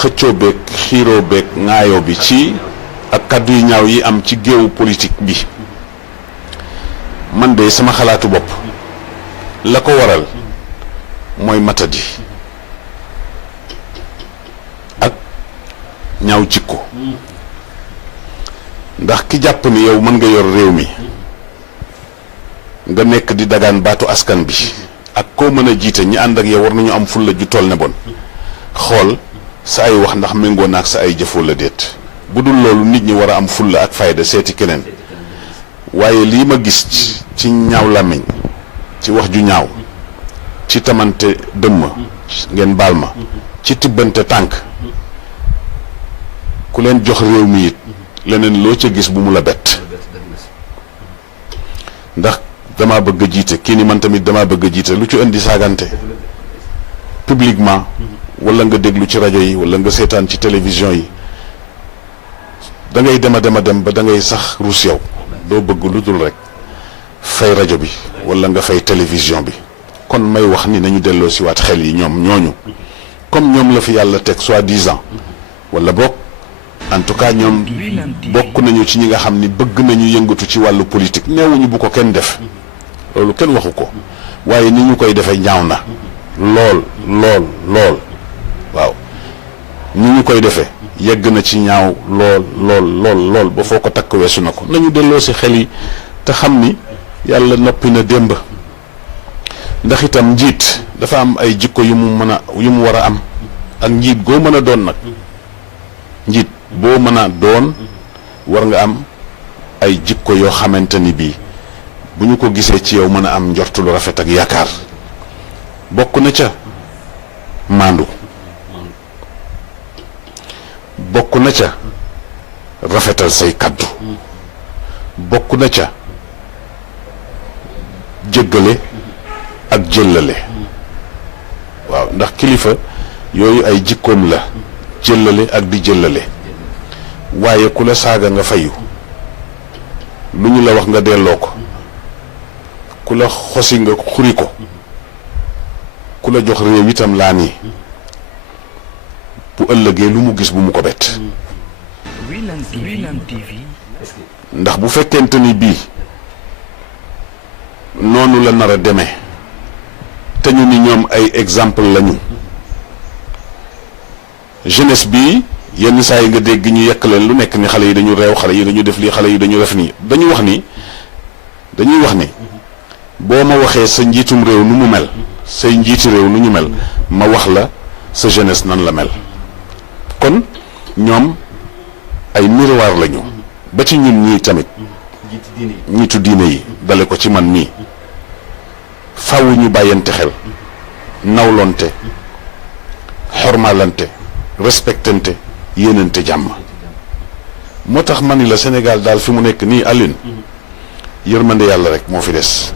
xëccoo beeg xiiroo beeg ŋaayoo bi ci ak kàddu yu ñaaw yi am ci géewu politique bi man de sama xalaatu bopp la ko waral mooy matadi ak ñaaw jikko ndax ki jàpp ni yow mën nga yor réew mi nga nekk di dagaan baatu askan bi ak koo mën a jiite ñi ànd ak yow war nañu am fulla ju toll ne bon xool sa ay wax ndax méngoo na ak sa ay jëfoo la déet bu dul loolu nit ñi war a am fulla ak fayda seeti keneen waaye lii ma gis ci ñaaw làmmiñ ci wax ju ñaaw ci tamante dëmm ngeen baal ma ci tibbante tànk ku leen jox réew mi it leneen loo ca gis bu mu la bett ndax dama bëgg a jiite kii ni man tamit dama bëgg a jiite lu ci indi saagante publiquement wala nga déglu ci rajo yi wala nga seetaan ci télévision yi da ngay dem a dem ba da ngay sax ruus yow doo bëgg lu dul rek fay rajo bi wala nga fay télévision bi kon may wax ni nañu delloo si waat xel yi ñoom ñooñu comme ñoom la fi yàlla teg soi-disant wala bokk en tout cas ñoom bokk nañu ci ñi nga xam ni bëgg nañu yëngatu ci wàllu politique neewuñu bu ko kenn def loolu kenn waxu ko waaye ni ñu koy defee ñaaw na lool waaw ni ñu koy defee yegg na ci ñaaw lool ba foo ko takk weesu na ko nañu delloo si xel yi te xam ni yàlla noppi na démb ndax itam njiit dafa am ay jikko yu mu war a am ak njiit goo mën a doon nag njiit boo mën a doon war nga am ay jikko yoo xamante ni bii bu ñu ko gisee ci yow mën a am njortu lu rafet ak yaakaar bokk na ca maandu bokk na ca rafetal say kaddu bokk na ca jéggale ak jëllale waaw ndax kilifa yooyu ay jikkoom la jëllale ak di jëllale waaye ku la saaga nga fayu lu ñu la wax nga delloo ko ku la xosi nga xuri ko ku la jox réew itam laa nii bu ëllëgee lu mu gis bu mu ko bett ndax bu fekkente ni bii noonu la nar a demee te ñu ni ñoom ay exemple lañu jeunesse bi yenn saa yi nga dégg ñu yekk leen lu nekk ni xale yi dañu réew xale yi dañu def lii xale yi dañu def nii dañuy wax ni boo ma waxee sa njiitum réew nu mu mel say njiiti réew nu ñu mel ma wax la sa jeunesse nan la mel kon ñoom ay miroir lañu ba ci ñun ñii tamit ñiitu diine yi dale ko ci man mii faaw ñu bàyyante xel nawlonte xormalante respectante yéenante jàmm moo tax ma ni la Sénégal daal fi mu nekk nii Alioune yërmande yàlla rek moo fi des